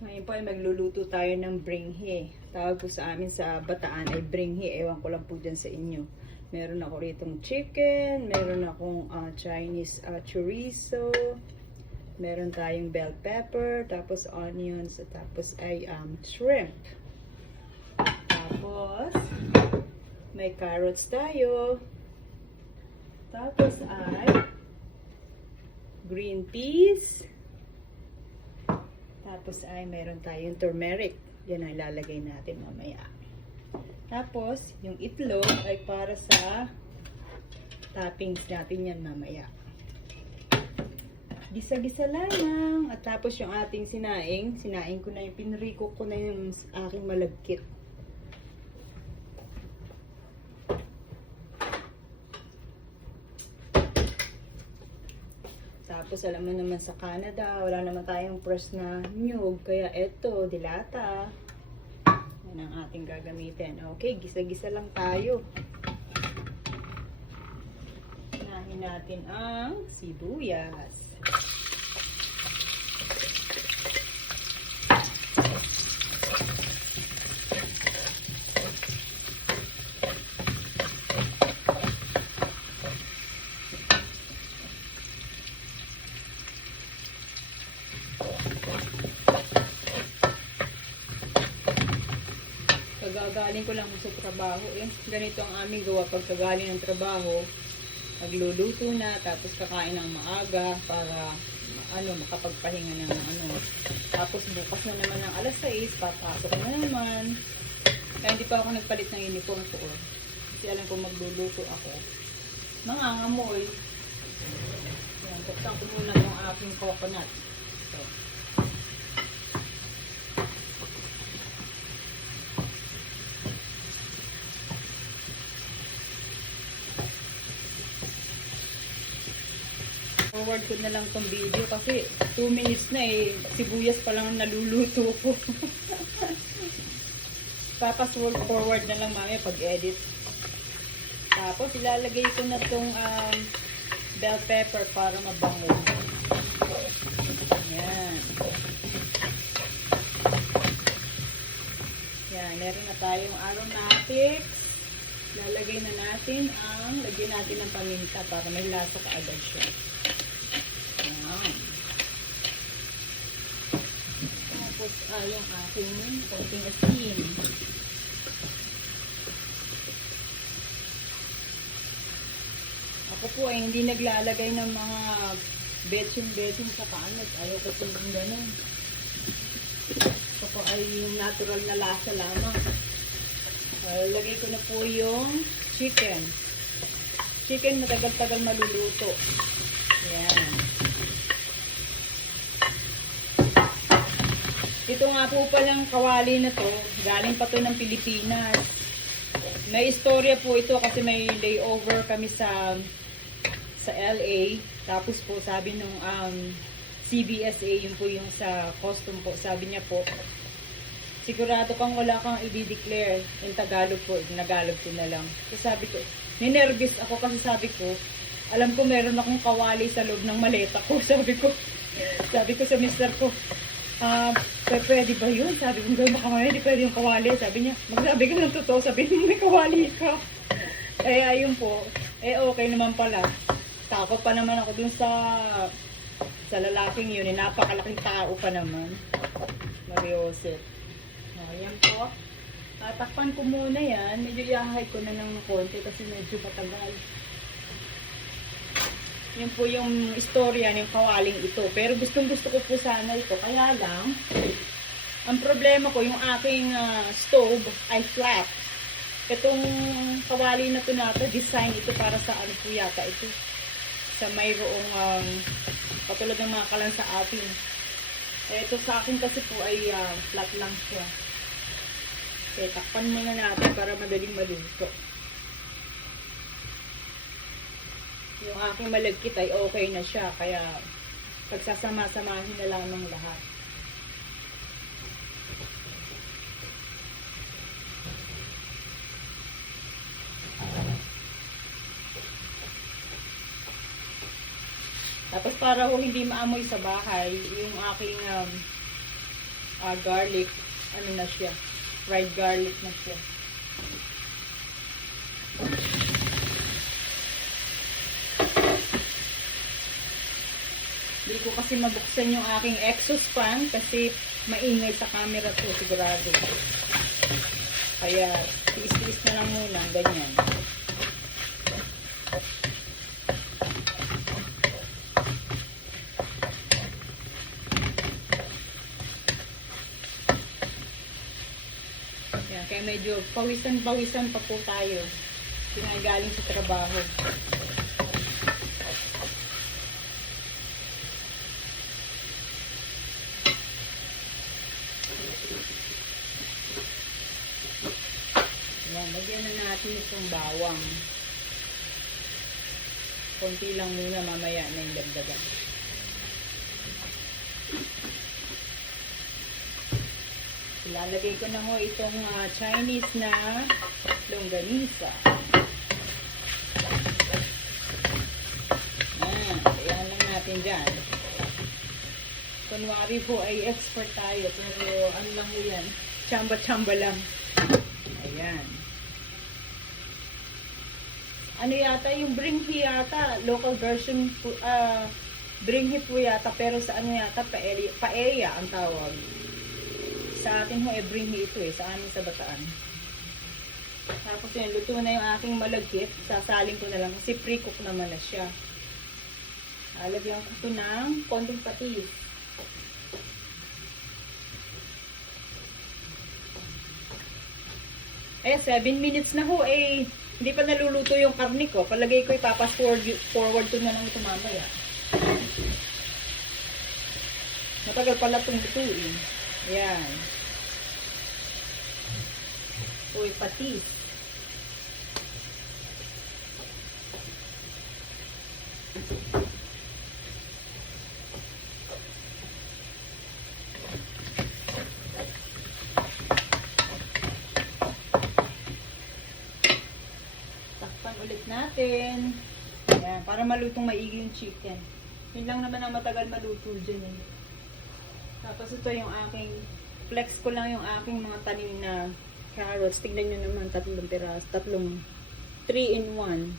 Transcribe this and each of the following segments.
Ngayon po ay magluluto tayo ng bringhe. Tawag po sa amin sa Bataan ay bringhe. Ewan ko lang po dyan sa inyo. Meron ako ritong chicken, meron akong Chinese chorizo, meron tayong bell pepper, tapos onions, tapos ay shrimp. Tapos, may carrots tayo. Tapos ay green peas. Tapos ay meron tayong turmeric. Yan ang ilalagay natin mamaya. Tapos, yung itlog ay para sa toppings natin yan mamaya. Gisa-gisa lang. At tapos yung ating sinaing ko na yung pinriko ko na yung aking malagkit. Tapos alam mo naman sa Canada, wala naman tayong fresh na nyug. Kaya eto, dilata. Yan ang ating gagamitin. Okay, gisa-gisa lang tayo. Unahin natin ang sibuyas. Kagagaling ko lang sa trabaho ganito ang aming gawa pag kagaling ng trabaho, magluluto na tapos kakain ng maaga para makapagpahinga ng tapos bukas na naman ng alas 6 papasok na naman, kaya hindi pa ako nagpalit ng uniform ko kasi alam ko magluluto ako, nangangamoy. Yan, buksan ko muna yung aking coconut. So, forward ko na lang tong video kasi 2 minutes na sibuyas pa lang ang naluluto ko. Forward na lang mamaya pag-edit. Tapos ilalagay ko na tong bell pepper para mabango. Yan. Yan, meron na tayong aromatics. Lagyan natin ng paminta para may lasa kaagad siya. Ayan. Tapos yung aking konting asin. Ako po ay hindi naglalagay ng mga betching sa kaanot. Ayaw ko po yung ganun. Ito po ay yung natural na lasa lamang. Lagay ko na po yung chicken. Chicken matagal-tagal maluluto. Ayan. Ito nga po palang kawali na to, galing pa to ng Pilipinas. May istorya po ito kasi may layover kami sa LA. Tapos po sabi nung CBSA, yun po yung sa custom po, sabi niya po, sigurado kang wala kang i-declare in Tagalog po, Nagalog ko na lang. So sabi ko, ninervous ako kasi sabi ko, alam ko meron akong kawali sa loob ng maleta ko. Sabi ko sa mister ko, pwede ba yun? Sabi ko, baka mamaya di pwede yung kawali. Sabi niya, magsabi ka ng totoo, sabi mo may kawali ka. Ayun po, okay naman pala. Takot pa naman ako dun sa lalaking yun, napakalaking tao pa naman. Mariosep. Ayan po. Tatakpan ko muna yan. Medyo iahay ko na ng konti kasi medyo matagal. Yan po yung istorya ng kawaling ito. Pero gustong-gusto ko po sana ito. Kaya lang, ang problema ko, yung aking stove ay flat. Itong kawali na ito design ito para sa po yata ito. Sa mayroong patulad ng mga kalan sa atin. Ito sa akin kasi po ay flat lang siya. Okay, takpan muna natin para madaling maluto. Yung aking malagkit ay okay na siya, kaya pagsasama-samahin na lang ng lahat. Tapos para ho hindi maamoy sa bahay, yung aking garlic, ano na siya, fried garlic na siya. Hindi ko kasi mabuksan yung aking exhaust fan kasi maingay sa camera to, sigurado. Kaya, tiis-tiis na lang muna, ganyan. Yan, kaya medyo pawisan-pawisan pa po tayo. Pinagaling sa trabaho. Yan, lagyan na natin itong bawang. Konti lang muna, mamaya na yung dagdagan. Ilalagay ko na ho itong Chinese na longganisa. Yan, ayan lang natin dyan. Kunwari po ay expert tayo, pero ano lang ho yan, chamba-chamba lang. Ayan. Ano yata, yung bringhi yata, local version po, bringhi po yata, pero sa ano yata, paella ang tawag. Sa atin ho, bringhi ito sa amin sa Bataan. Tapos yun, luto na yung aking malagkit, sasalin ko na lang, kasi pre-cook naman na siya. Alagyan ko ito ng konting patis. Ay, 7 minutes na ho, hindi pa naluluto yung karne ko. Palagay ko forward to na lang ito mamaya. Matagal pala itong lutuin. Ayan. Uy, patis. Ulit natin. Ayan, para malutong maigi yung chicken. Yun lang naman ang matagal maluto dyan. Tapos ito yung aking, flex ko lang yung aking mga tanim na carrots. Tignan nyo naman, 3 piraso, 3 in 1.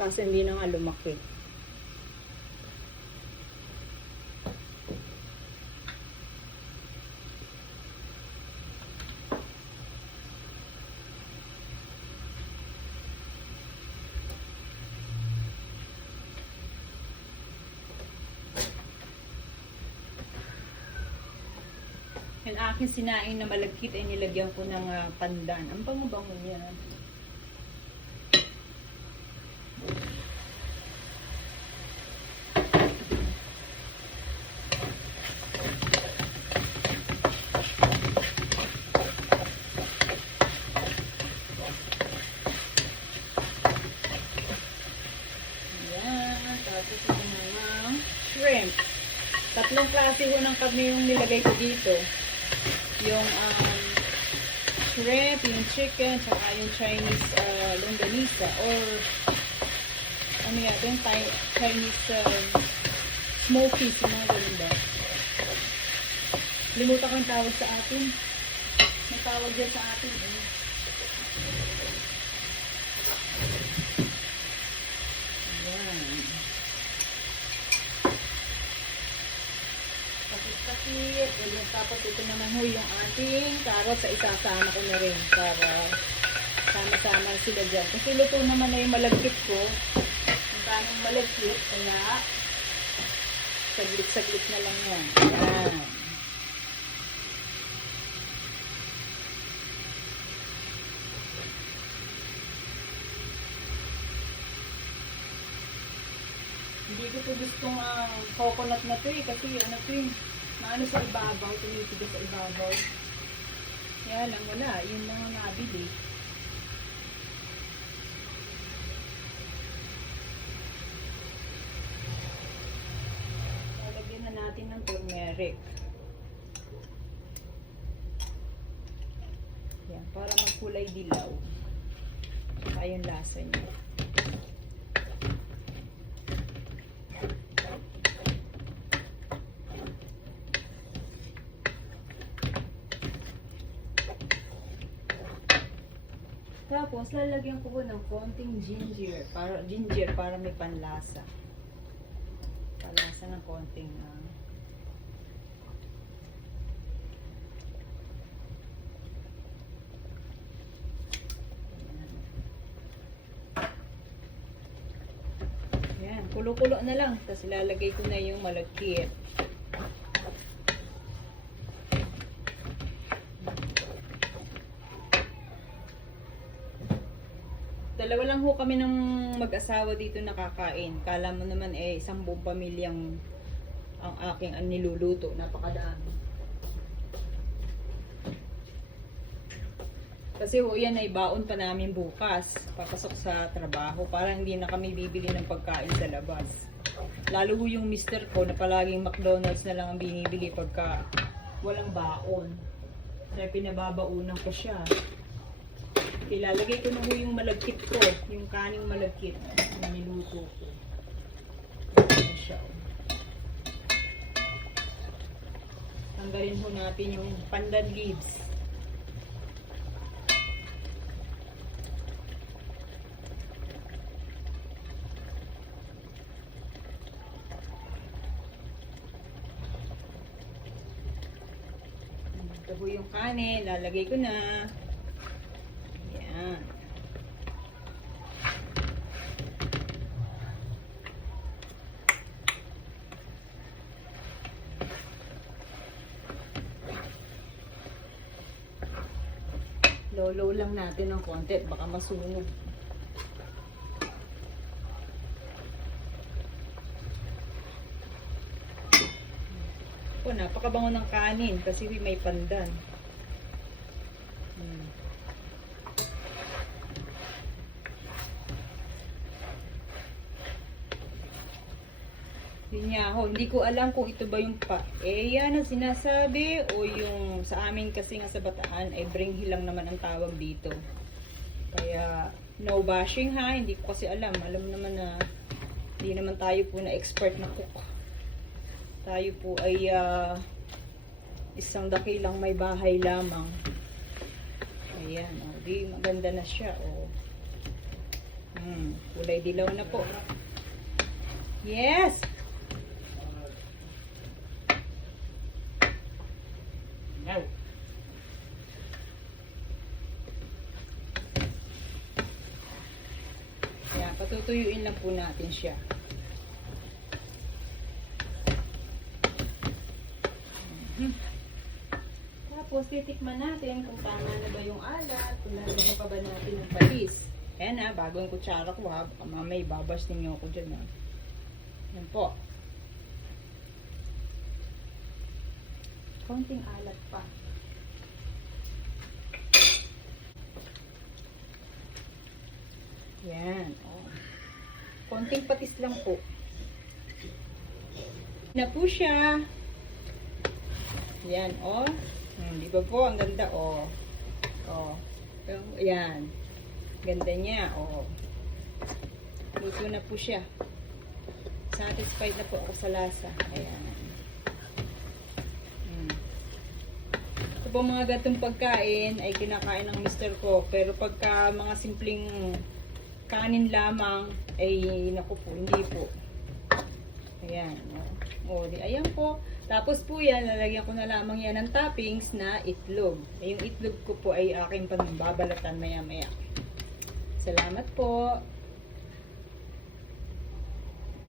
Kasi hindi na nga lumaki. Yung aking sinaing na malagkit ay nilagyan ko ng pandan. Ang bango-bango niya. Ayan. Tapos ito naman shrimp. 3 klase ho ng karne yung nilagay ko dito. Yung shrimp, yung chicken, saka yung Chinese longganisa or ano yata yung Chinese smokies, yung mga ganun ba. Limutan ko yung tawag sa atin. May tawag dyan sa atin Ayan. Pakit-pakit. Tapos ito naman ho yung ating carrots, isasama ko na rin para sama-sama sila dyan. Kasi luto naman na yung malagkit ko. Yung kanong malagkit, kaya saglit-saglit na lang yan. Ayan. Hindi ko to gustong coconut na to kasi ano to maano sa ibabaw, tumitigas sa ibabaw. Kaya lang wala, yun lang ang nabili. Lalagyan na natin ng turmeric. Yan, para magkulay dilaw. Saka yung lasa niya. Tapos, lalagyan ko po ng konting ginger para may panlasa. Panlasa ng konting yan, kulo-kulo na lang. Tapos ilalagay ko na yung malagkit. Dalawa lang ho kami ng mag-asawa dito nakakain. Kala mo naman isang buong pamilyang ang aking niluluto. Napakadami. Kasi ho yan ay baon pa namin bukas. Papasok sa trabaho. Para hindi na kami bibili ng pagkain sa labas. Lalo ho yung mister ko na palaging McDonald's na lang ang binibili pagka walang baon. Kaya pinababaunan ko siya. Ilalagay ko na ho yung malagkit ko, yung kaning malagkit na niluto ko. Ayan siya. Tanggalin ho natin yung pandan leaves. Ito ho yung kanin, lalagay ko na. Yan. Low-low lang natin ng konti, baka masunog. Oh, napakabango ng kanin kasi may pandan. Yun nga ho, hindi ko alam kung ito ba yung paella na sinasabi o yung sa amin kasi nga sa Bataan ay bringhi lang naman ang tawag dito. Kaya no bashing ha, hindi ko kasi alam. Alam naman na hindi naman tayo po na expert na cook. Tayo po ay isang dakilang may bahay lamang. Ayan, di maganda na siya. Kulay dilaw na po. Yes! Now. Ayan, patutuyuin lang po natin siya. Tapos, titikman natin kung tama na ba yung alat, kung lalagyan pa ba natin ng patis. Ayan ha, bago yung kutsara ko ha, baka mamay babas ninyo ako dyan ha. Ayan po. Konting alat pa. Yan. Oh. Konting patis lang po. Na po siya. Yan. Oh. Di ba po? Ang ganda. Oh. Oh. Yan. Ganda niya. Oh. Luto na po siya. Satisfied na po ako sa lasa. Ayan. Po mga gatong pagkain ay kinakain ng mister ko, pero pagka mga simpleng kanin lamang ay naku po, hindi po. Ayan, ayan po. Tapos po yan, lalagyan ko na lamang yan ng toppings na itlog. Yung itlog ko po ay aking pagbabalatan maya maya. Salamat po.